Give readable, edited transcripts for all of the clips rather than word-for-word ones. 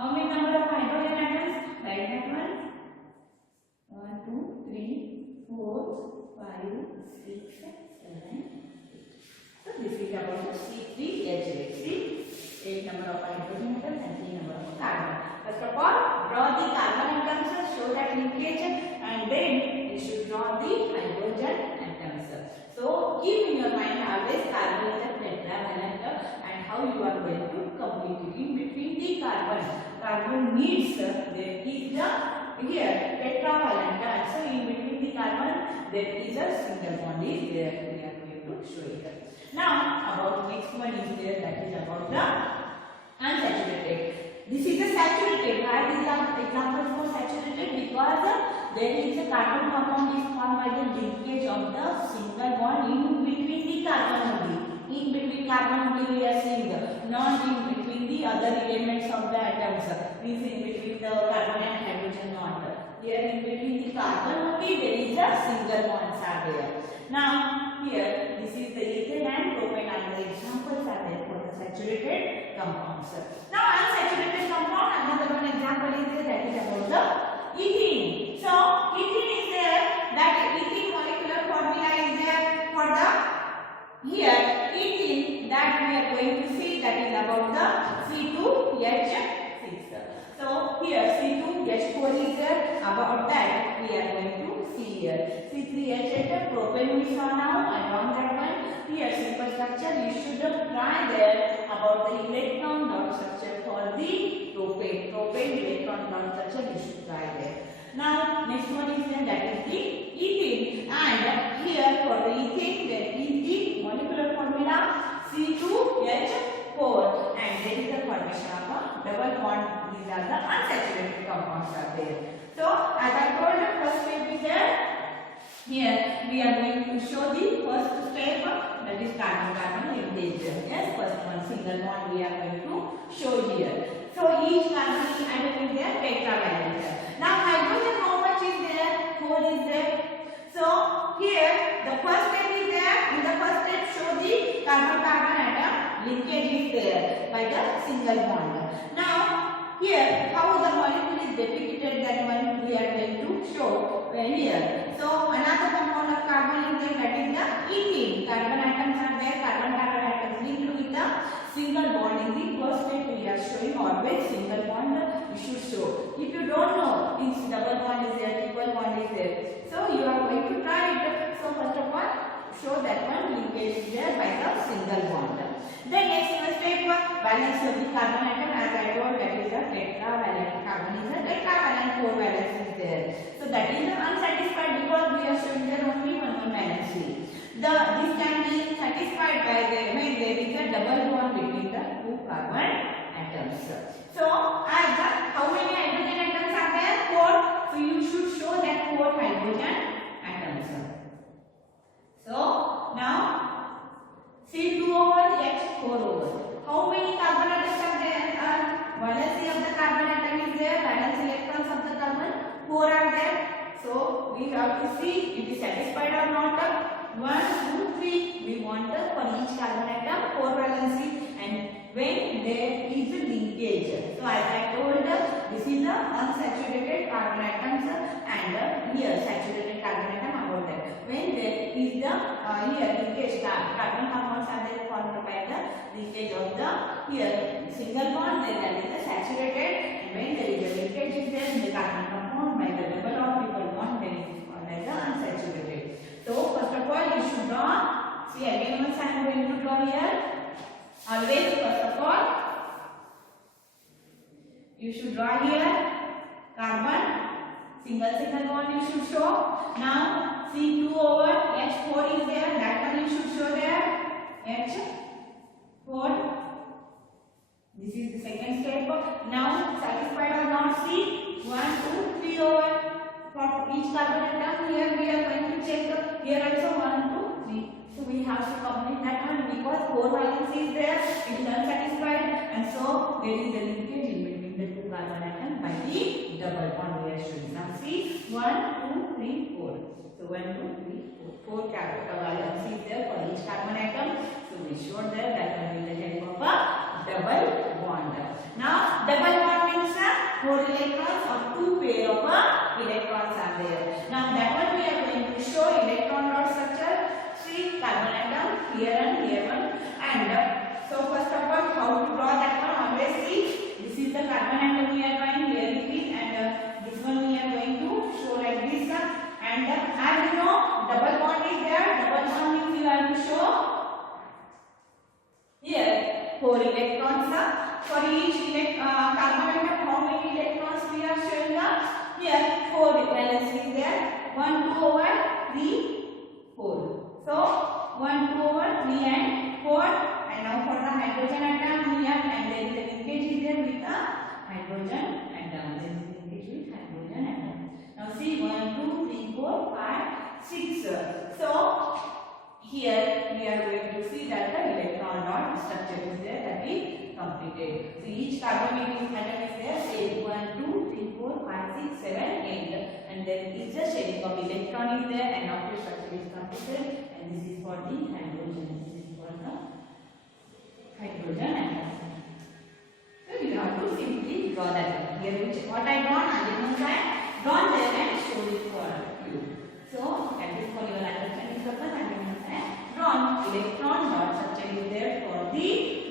How many number of hydrogen atoms? Write that one. 1, 2, 3, 4, 5, 6, 7, 8. So this is about the C3H8. See, 8 number of hydrogen atoms and 3 number of carbon. First of all, draw the carbon atoms, show that linkage, and then you should draw the hydrogen atoms. So keep in your mind always carbon is a tetravalent and how you are going to complete it. In between the carbon needs there is the here tetravalent. So in between the carbon there is a single bond is there. We are going to show it. Now about next one is there, that is about the unsaturated. This is a saturated. Why is the example for saturated? Because there is a carbon compound is formed by the linkage of the single bond in between the carbon only. In between carbon only we are seeing, not in between the other elements of the atoms. Means in between the carbon and hydrogen not. Here in between the carbon only there is a single bonds are there. Now here this is the ethane and propane and the examples are there for the saturated compounds. Now unsaturated compound, another one example is there, that is about the ethene. So ethene is there, that ethene molecular formula is there for the here ethene that we are going to see, that is about the C2H6. So here C2H4 is there, about that we are going to see here. C3H8 propane we saw now, and on that one here simple structure you should try there about the electron dot structure for the propane electron dot structure you should try there. Now next one is there, that is the ethene, and here for the ethene there is the molecular formula C2H4 and there is the formation of a double bond. These are the unsaturated compounds are there. So as I told you, first step is there. Here we are going to show the first step, that is carbon-carbon linkage. Yes, first one single bond we are going to show here. So each carbon atom is there tetravalent. Now hydrogen how much is there? 4 is there. So here the first step is there. In the first step show the carbon-carbon atom linkage is there by the single bond. Now here how the molecule is depicted, that one we are going to show here. So another compound of carbon is there, that is the ethene. Carbon atoms are there, carbon-carbon atoms linked with the single bond. In the first step we are showing always single bond you should show. If you don't know, means double bond is there, triple bond is there. So you are going to try it. So first of all show that one linkage is there by the single bond. Then next step, balance of the carbon atom, as I told, that is a tetravalent. Carbon is a tetravalent, 4 valence is there. So that is unsatisfied because we are showing there only one valence. This can be satisfied by when there is a double bond between the 2 carbon atoms. So as how many hydrogen atoms are there? 4. So you should show that 4 hydrogen atoms. So now C2 over H4 over. How many carbon atoms are there? Valency of the carbon atom is there. Valence electrons of the carbon 4 are there. So we have to see it is satisfied or not. 1, 2, 3. We want for each carbon atom 4 valency, and when there is a linkage. So as I told, this is the unsaturated carbon atoms and here saturated carbon atom about that. When there is the here linkage, carbon compounds are there formed by the linkage of the here single bond, then that is the saturated, and when there is a linkage is there in the carbon compound by the double or triple bond, then it is called as the unsaturated. So first of all you should draw. See again once I am going to draw here. Always first of all you should draw here carbon single bond you should show. Now C2 over H4 is there, that one you should show there, H4. This is the second step. Now satisfied or not, see 1, 2, 3 over for each carbon atom. Here we are going to check here also 1, 2, 3. So we have to complete that one because 4 valence is there, it is unsatisfied, and so there is a linkage in between the 2 carbon atoms by the double bond we are showing. Now see 1, 2, 3, 4. So 1, 2, 3, 4. 4 carbon valence is there for each carbon atom. So we showed there that one with the help of a double bond. Now double bond means are there. Now that one we are going to show electron dot structure. See carbon atom here and here one. And so first of all, how to draw that one? Always see, this is the carbon atom we are drawing, here it is, and this one we are going to show like this. And as you know, double bond is there. Double bond means you have to show here 4 electrons. For each carbon atom, how many electrons we are showing? Here 4 valence is there. 1, 2 over 3, 4. So 1, 2 over 3 and 4. And now for the hydrogen atom we have, and there is a linkage is there with the hydrogen atom. There is a linkage with hydrogen atom. Now see 1, 2, 3, 4, 5, 6. So here we are going to see that the electron dot structure is there, that is completed. So each carbon atom is there, say 1, 2, 3, 4, 5, 6, 7, 8. And then is the shading of electron is there, and after structure is completed. And this is for the hydrogen. This is for the hydrogen atom. So you have to simply draw that. Here which what I drawn, drawn there and show it for you. So that is for your understanding purpose. Drawn electron dot structure is there for the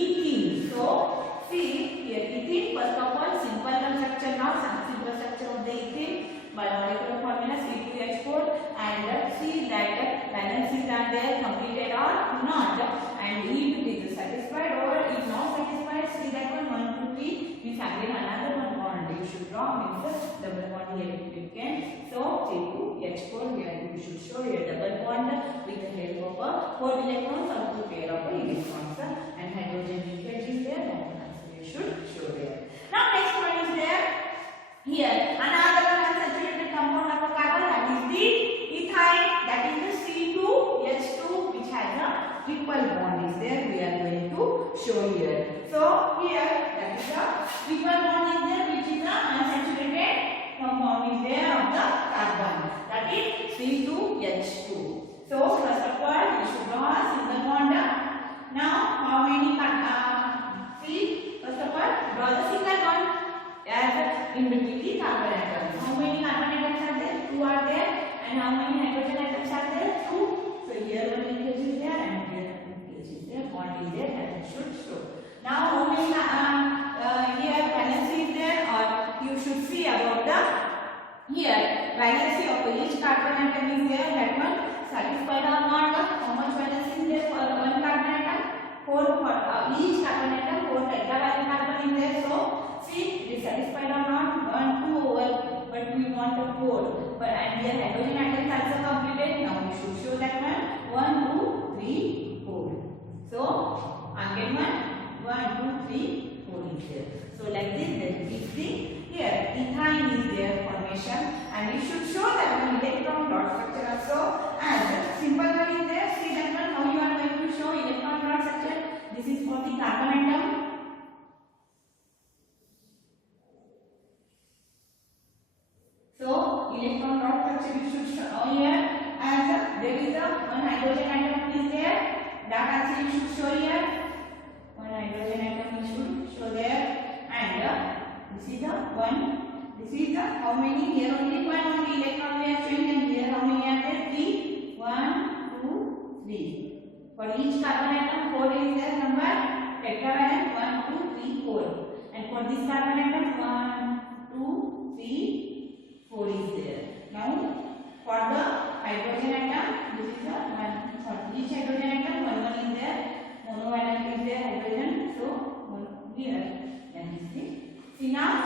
ethene. So see here ethene, first of all simple structure. Now simple structure of the ethene by molecular formula C2H4, and see that valences are there completed or not, and if it is satisfied or if not satisfied, see that one 1, 2, 3 means again another one bond you should draw, means double bond here you can. So C2H4 here you should show your double bond with the help of a 4 electrons or 2 pair of electrons, and hydrogen linkage is there. You should show there. Now next one is there. Here another unsaturated compound of a carbon, that is the ethyl, that is the C2H2 which has a triple bond is there. We are going to show here. So here that is the triple bond is there, which is the unsaturated compound is there of the carbon, that is C2H2. So first of all we should draw a single bond. Now how many see first of all draw the single bond as in between the carbon atoms. How many carbon atoms are there? 2 are there. And how many hydrogen atoms are there? 2. So here one linkage is there and here one linkage is there. Bond is there, that should show. Now how many here valence is there, or you should see about the here valence of each carbon atom is there. That one satisfied or not? How much valence is there for one carbon atom? 4 for each carbon atom. 4 tetravalent carbon is there. So see, it is satisfied or not? 1, 2 over, but we want a 4. But and here hydrogen atom is also completed. Now we should show that one 1, 2, 3, 4. So again 1, 2, 3, 4 is there. So like this, there is the here ethyne is there formation, and you should show that one electron dot structure also. And simple one is there. See that one how you are going to show electron dot structure. This is for the carbon atom. So electron dot structure you should show here, as there is a one hydrogen atom is there, that also you should show here. One hydrogen atom you should show there, and this is the one. This is the how many here only one electron we are showing, and here how many are there? 3. 1, 2, 3. For each carbon atom 4 is there number tetravalent 1, 2, 3, 4, and for this carbon atom 1, 2, 3. 4 is there. Now for the hydrogen atom, this is the one. For each hydrogen atom, one is there. Monovalent is there hydrogen. So one here. Then this is. See now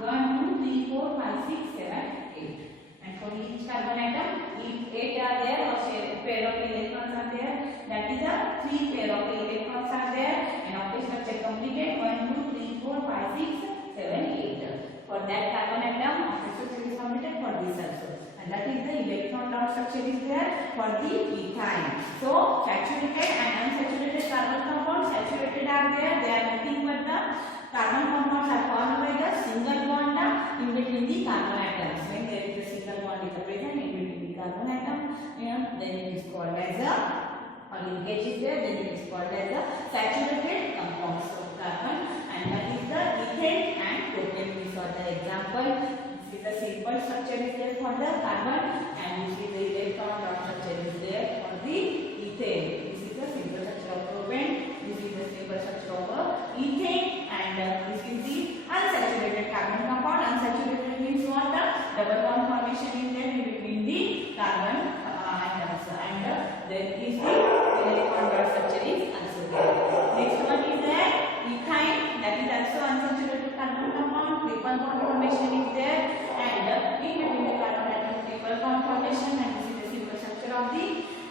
1, 2, 3, 4, 5, 6, 7, 8. And for each carbon atom, 8 are there, or pair of electrons are there. That is a 3 pair of electrons are there. And of the structure completed 1, 2, 3, 4, 5, 6, 7, 8. For that carbon atom, structure is completed for this also, and that is the electron dot structure is there for the ethyne. So saturated and unsaturated carbon compounds, saturated are there, they are nothing but the carbon compounds are formed by the single bond in between the carbon atoms. When there is a single bond is present in between the carbon atom, then it is called as a linkage is there, then it is called as a saturated compounds of carbon, and that is the ethane and propane. These are the example. is the simple structure is there for the carbon, and this is the electron dot structure is there for the ethane. This is the simple structure of propane. This is the simple structure of ethane, and this is the unsaturated carbon compound. Unsaturated means what? Double bond formation is there in between the carbon atoms, and there is the electron dot structure is also there. Next one is there ethyne, that is also unsaturated carbon compound. Triple bond formation is there, and in between the carbon atom triple bond formation, and this is the simple structure of the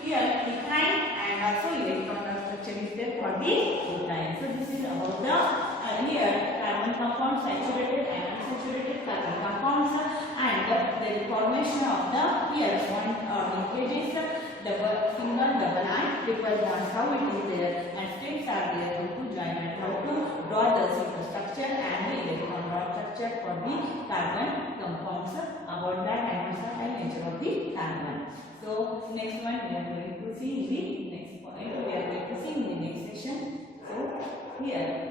ethyne, and also electron dot structure is there for the ethyne. So this is about the here carbon compounds, saturated and unsaturated carbon compounds, and the formation of the here one linkages, double single, double and triple bonds. How it is there, and strings are there to join and how to draw the simple structure and the electron dot structure for the carbon compounds. About that and versatile nature of the carbon. So next one we are going to see in the next point. We are going to see in the next session. So here